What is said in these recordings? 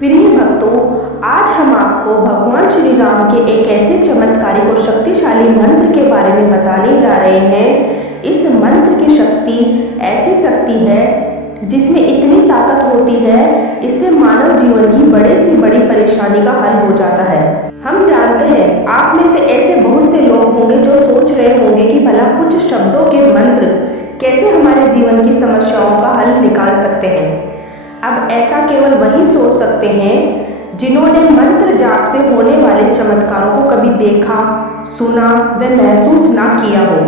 प्रिय भक्तों, आज हम आपको भगवान श्री राम के एक ऐसे चमत्कारिक और शक्तिशाली मंत्र के बारे में बताने जा रहे हैं। इस मंत्र की शक्ति ऐसी शक्ति है जिसमें इतनी ताकत होती है, इससे मानव जीवन की बड़े से बड़ी परेशानी का हल हो जाता है। हम जानते हैं आप में से ऐसे बहुत से लोग होंगे जो सोच रहे होंगे कि भला कुछ शब्दों के मंत्र कैसे हमारे जीवन की समस्याओं का हल निकाल सकते हैं। अब ऐसा केवल वही सोच सकते हैं जिन्होंने मंत्र जाप से होने वाले चमत्कारों को कभी देखा, सुना व महसूस ना किया हो।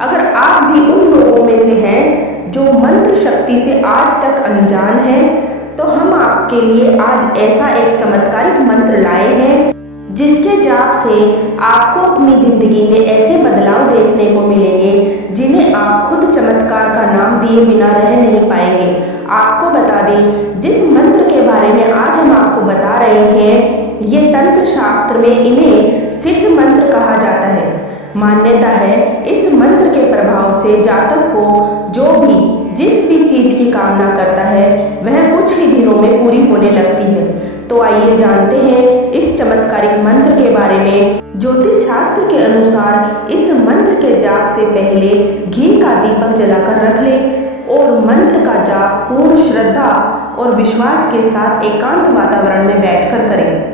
अगर आप भी उन लोगों में से हैं जो मंत्र शक्ति से आज तक अनजान हैं, तो हम आपके लिए आज ऐसा एक चमत्कारिक मंत्र लाए हैं जिसके जाप से आपको अपनी जिंदगी में ऐसे बदलाव देखने को मिलेंगे जिन्हें आप खुद चमत्कार का नाम दिए बिना रह नहीं पाएंगे। आपको बता दें, जिस मंत्र के बारे में आज हम आपको बता रहे हैं, ये तंत्र शास्त्र में इन्हें सिद्ध मंत्र कहा जाता है। मान्यता है इस मंत्र के प्रभाव से जातक को जो भी जिस भी चीज की कामना करता है वह कुछ ही दिनों में पूरी होने लगती है। तो आइए जानते हैं इस चमत्कारिक मंत्र के बारे में। ज्योतिष शास्त्र के अनुसार इस मंत्र के जाप से पहले घी का दीपक जलाकर रख ले और मंत्र का जाप पूर्ण श्रद्धा और विश्वास के साथ एकांत वातावरण में बैठकर करें।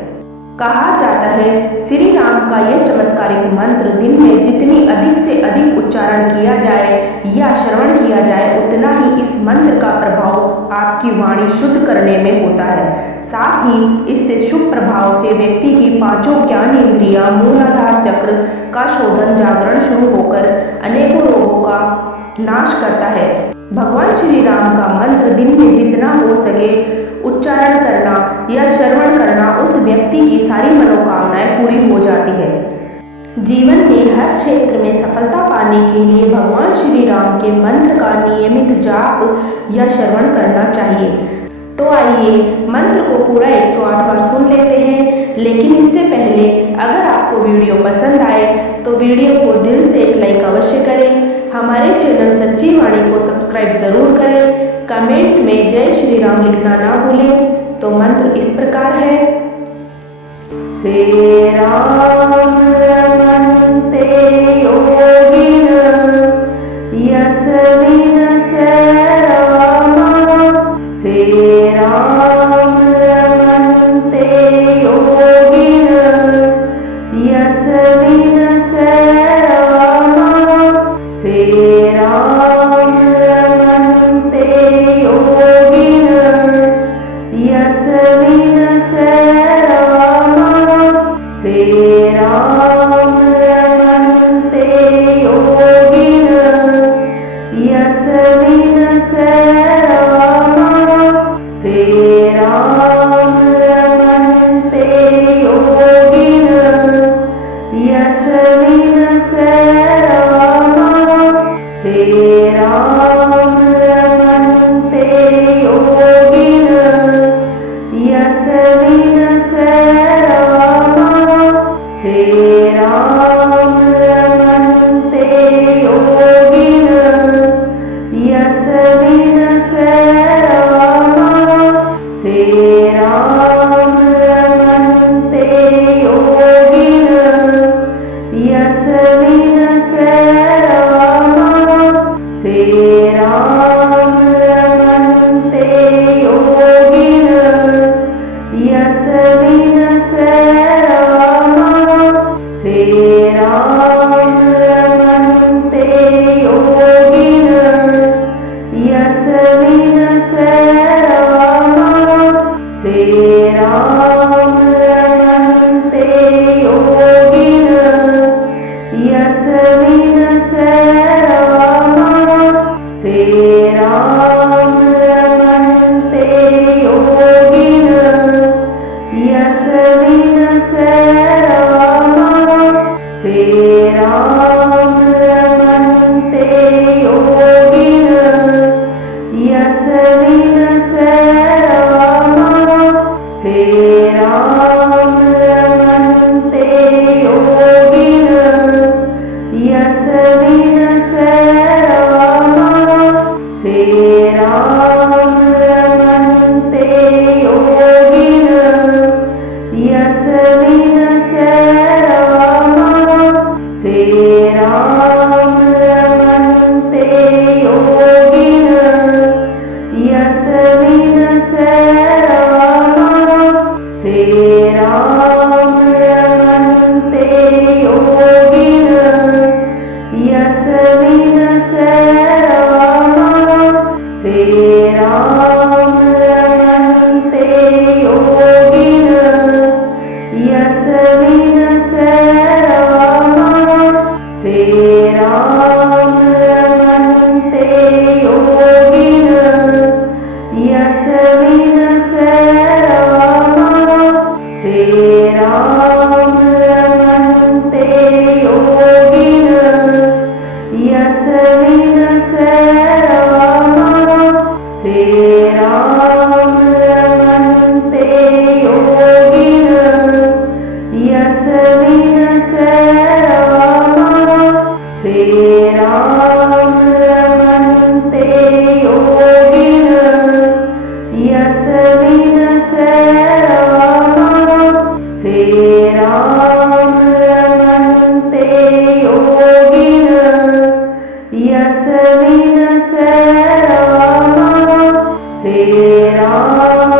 कहा जाता है श्री राम का यह चमत्कारिक मंत्र दिन में जितनी अधिक से अधिक उच्चारण किया जाए या श्रवण किया जाए, उतना ही इस मंत्र का प्रभाव आपकी वाणी शुद्ध करने में होता है। साथ ही इससे शुभ प्रभाव से व्यक्ति की पांचों ज्ञान इंद्रियां, मूलाधार चक्र का शोधन जागरण शुरू होकर अनेकों रोगों का नाश करता है। भगवान श्री राम का मंत्र दिन में जितना हो सके उच्चारण करना या श्रवण करना, उस व्यक्ति की सारी मनोकामनाएं पूरी हो जाती है। जीवन में हर क्षेत्र में सफलता पाने के लिए भगवान श्री राम के मंत्र का नियमित जाप या श्रवण करना चाहिए। तो आइए मंत्र को पूरा 108 बार सुन लेते हैं। लेकिन इससे पहले अगर आपको वीडियो पसंद आए तो वीडियो को दिल से एक लाइक अवश्य करें। हमारे चैनल सच्ची वाणी को सब्सक्राइब जरूर करें। कमेंट में जय श्री राम लिखना ना भूलें। तो मंत्र इस प्रकार है। हे राम रमन्ते योगिन यस्मिन् सरामा। हे राम रमन्ते योगिन यस्मिन् सरामा। हे राम रमन्ते योगिन यस्मिन् सरामा। हे राम रमन्ते योगिन यस्मिन् सरामा। हे राम रमन्ते योगिन यस्मिन् सरामा। हे राम रमन्ते योगिन यस्मिन् सरामा। हे राम रमन्ते योगिन यस्मिन् सरामा। हे राम रमन्ते योगिन यस्मिन् सरामा। हे राम रमन्ते योगिन यस्मिन् सरामा। हे राम रमन्ते योगिन यस्मिन् सरामा। हे राम रमन्ते योगिन यस्मिन् सरामा। हे राम रमन्ते योगिन यस्मिन् सरामा। हे राम रमन्ते योगिन यस्मिन् सरामा। योगिन यस्मिन् स रामा हे राम रमन्ते योगिन यस्मिन् स रामा हे राम रमन्ते योगिन यस्मिन् स रामा हे राम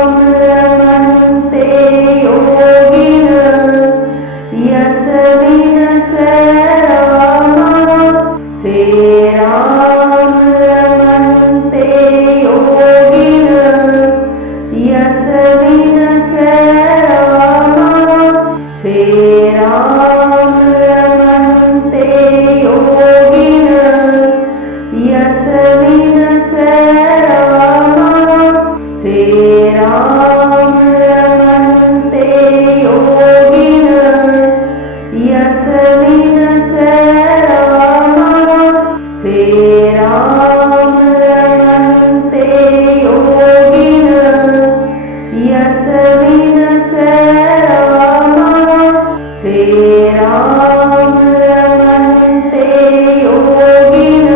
रमन्ते योगिन यस्मिन् स रामा हे राम रमन्ते योगिन यस्मिन् स रामा हे राम रमन्ते योगिन यस्मिन् स रामा हे राम रमन्ते योगिन यस्मिन् स रामा हे राम रमन्ते योगिन यस्मिन् स रामा हे राम रमन्ते योगिन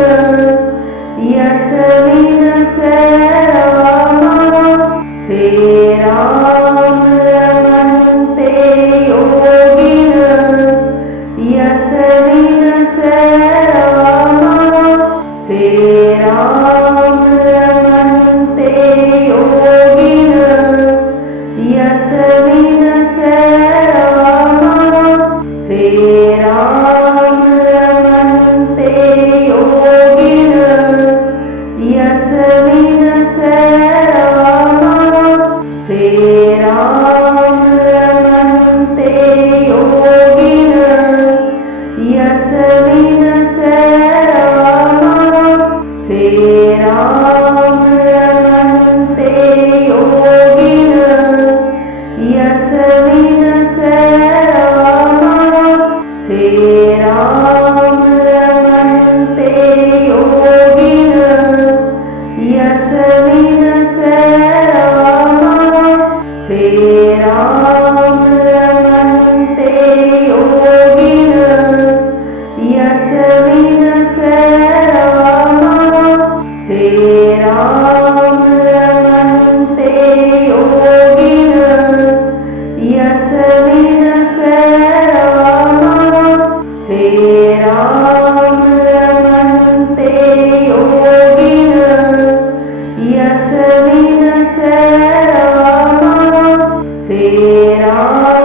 यस्मिन् स रामा हे राम रमन्ते योगिन यस्मिन् स रामा हे राम रमन्ते योगिन यस्मिन् स रामा हे राम रमन्ते योगिन यस्मिन् स रामा हे राम रमन्ते योगिन यस्मिन् स रामा हे राम रमन्ते योगिन यस्मिन् स रामा हे राम रमन्ते योगिन यस्मिन् स रामा हे राम रमन्ते योगिन यस्मिन् स रामा हे राम रमन्ते योगिन यस्मिन् स रामा हे राम रमन्ते योगिन यस्मिन् स रामा हे राम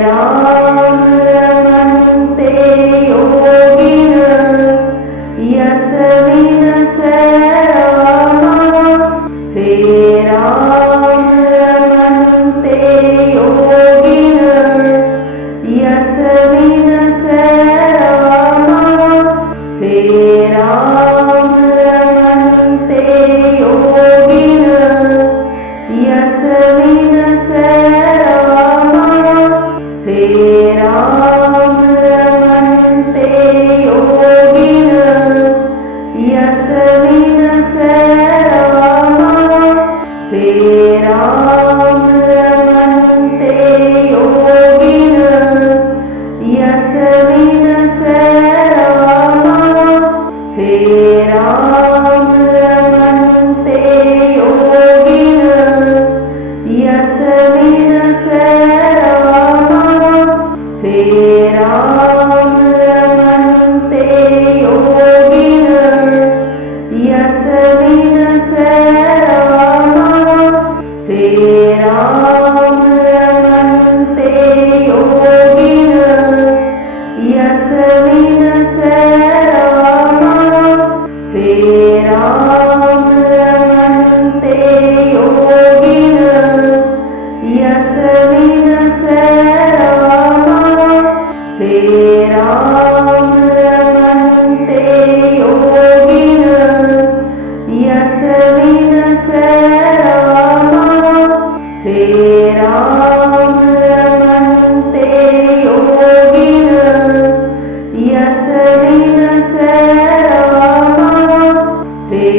राम रमन्ते योगिन यस्मिन् सरमा। हे राम रमन्ते योगिन यस्मिन् सरमा। हे राम रमन्ते योगिन यस्मिन् सरमा। हे राम रमन्ते योगिन यस्मिन् सरमा। हे राम रमन्ते योगिन यस्मिन् सरमा। हे राम रमन्ते योगिन यस्मिन् सरमा। हे राम रमन्ते योगिन यस्मिन् सरमा। हे राम रमन्ते योगिन यस्मिन् सरमा। हे राम रमन्ते योगिन यस्मिन् सरमा। हे राम रमन्ते योगिन यस्मिन् सरमा। हे राम रमन्ते योगिन यस्मिन् सरमा।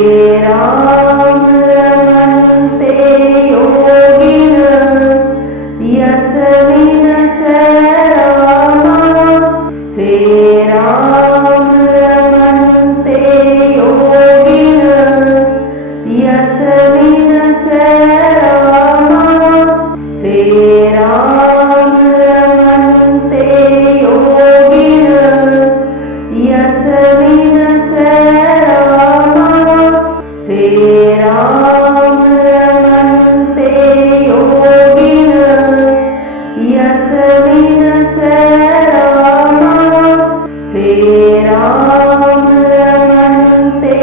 हे राम रमन्ते योगिन यस्मिन् सरमा। हे राम रमन्ते योगिन यस्मिन् सरमा। हे राम रमन्ते योगिन यस्मिन् सरमा। हे राम रमन्ते योगिन यस्मिन् सरमा। हे राम रमन्ते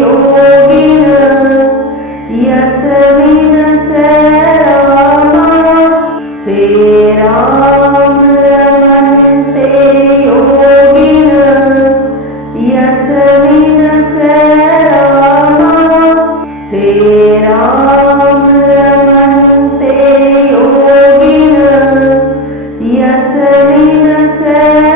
योगिन यस्मिन् सरमा। हे राम रमन्ते योगिन यस्मिन् सरमा। हे राम रमन्ते योगिन यस्मिन् सरमा।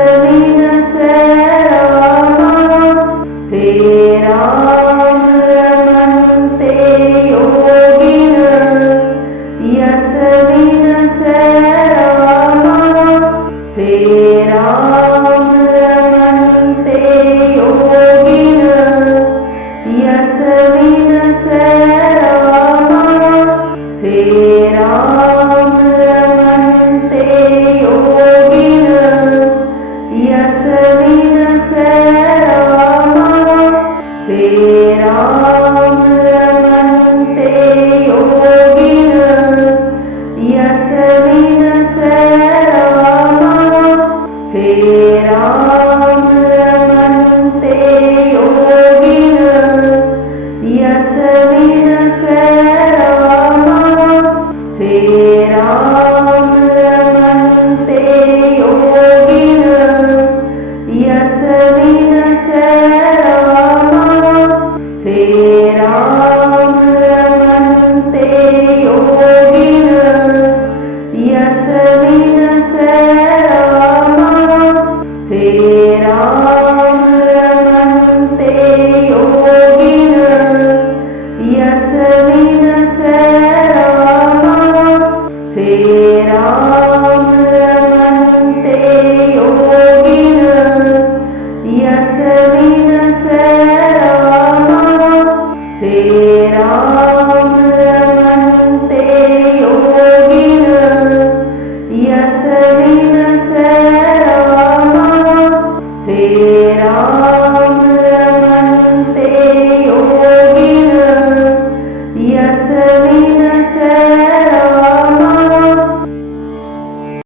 यस्मिन् स रामा हे राम रमन्ते योगिनः यस्मिन् स रामा हे राम रमन्ते योगिनः यस्मिन् स रामा हे राम रमन्ते योगिनः यस्मिन् स रामा हे राम रमन्ते योगिनः यस्मिन् स रामा हे राम रमन्ते योगिनः यस्मिन् स रामा हे राम रमन्ते योगिनः यस्मिन् स रामा हे राम रमन्ते योगिनः यस्मिन् स रामा हे राम रमन्ते योगिनः यस्मिन् स रामा हे राम रमन्ते योगिनः यस्मिन् स रामा हे राम रमन्ते योगिनः यस्मिन् स रामा हे राम रमन्ते योगिनः यस्मिन्